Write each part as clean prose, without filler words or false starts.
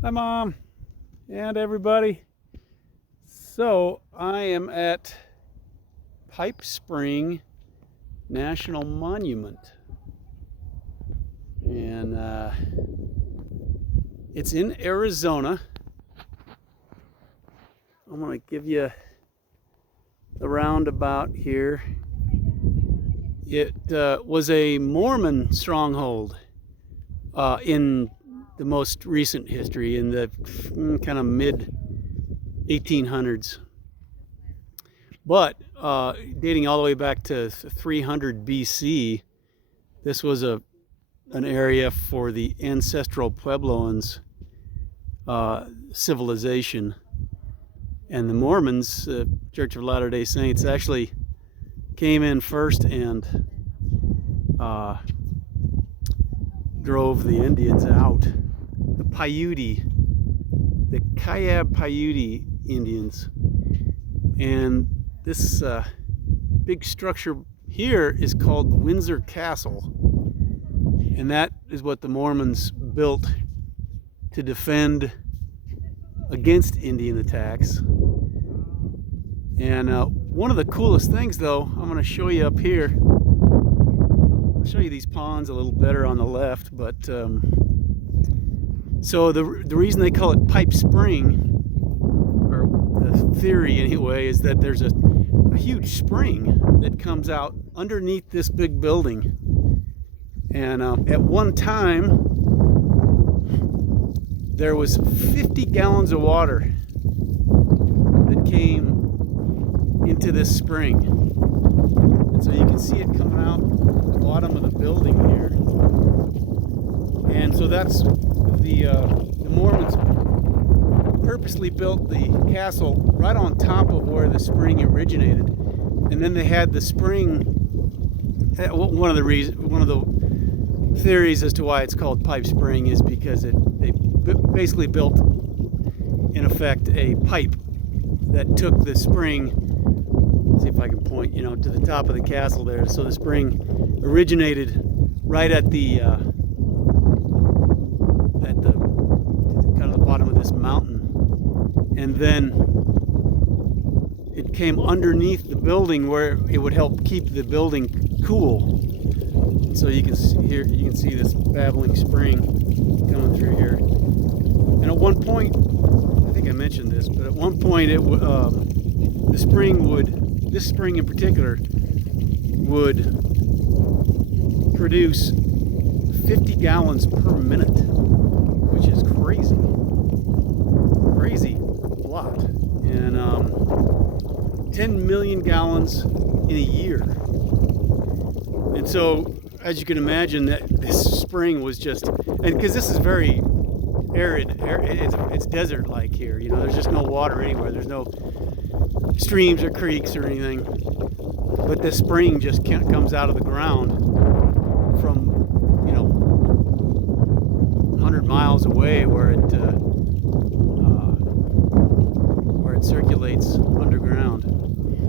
Hi, Mom, and everybody. So, I am at Pipe Spring National Monument, and it's in Arizona. I'm going to give you the roundabout here. It was a Mormon stronghold in the most recent history, in the kind of mid 1800s. But dating all the way back to 300 BC, this was an area for the ancestral Puebloans civilization. And the Mormons, Church of Latter-day Saints, actually came in first and drove the Indians out. The Paiute, the Kayyab Paiute Indians. And this big structure here is called Windsor Castle. And that is what the Mormons built to defend against Indian attacks. And one of the coolest things, though, I'm going to show you up here. I'll show you these ponds a little better on the left. But so the reason they call it Pipe Spring, or the theory anyway, is that there's a huge spring that comes out underneath this big building. And at one time, there was 50 gallons of water that came into this spring. And so you can see it coming out the bottom of the building here. And so that's the Mormons purposely built the castle right on top of where the spring originated. And then they had the spring, one of the theories as to why it's called Pipe Spring is because they basically built, in effect, a pipe that took the spring. Let's see if I can point, to the top of the castle there. So the spring originated right at the kind of the bottom of this mountain, and then it came underneath the building where it would help keep the building cool. So you can see this babbling spring coming through here. And at one point, I think I mentioned this, but at one point this spring in particular, would produce 50 gallons per minute, which is crazy lot, and 10 million gallons in a year. And so, as you can imagine, that this spring was just, and because this is very arid, it's desert-like here. There's just no water anywhere. There's no streams or creeks or anything. But this spring just comes out of the ground from 100 miles away, where it circulates underground.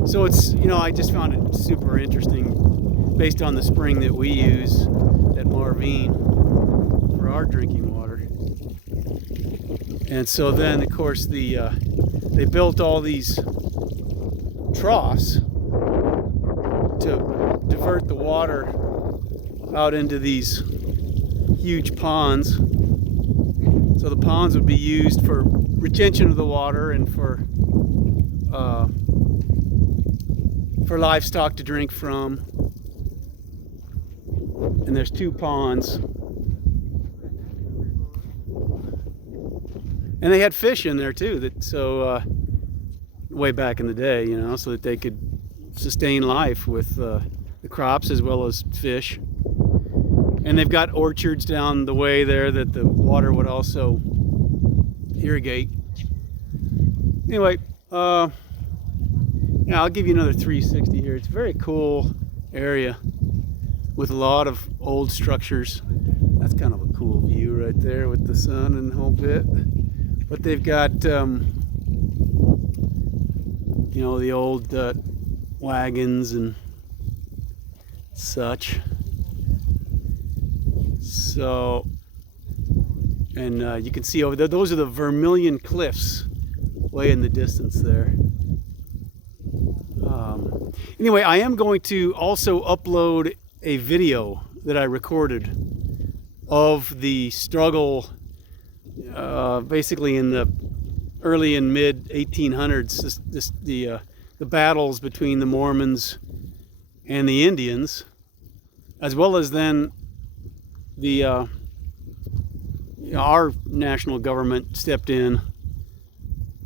So it's, I just found it super interesting, based on the spring that we use at Marvine for our drinking water. And so then, of course, they built all these troughs to divert the water out into these huge ponds. So the ponds would be used for retention of the water and for livestock to drink from. And there's 2 ponds. And they had fish in there too, way back in the day, so that they could sustain life with the crops as well as fish. And they've got orchards down the way there that the water would also irrigate. Anyway, I'll give you another 360 here. It's a very cool area with a lot of old structures. That's kind of a cool view right there with the sun and the whole bit. But they've got, the old wagons and such. So, And you can see over there, those are the Vermilion Cliffs way in the distance there. Anyway, I am going to also upload a video that I recorded of the struggle basically in the early and mid 1800s, the battles between the Mormons and the Indians, as well as then the our national government stepped in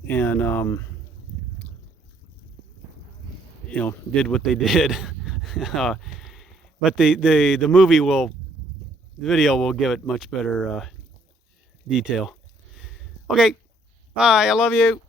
and did what they did. But the video will give it much better detail. Okay, bye, I love you.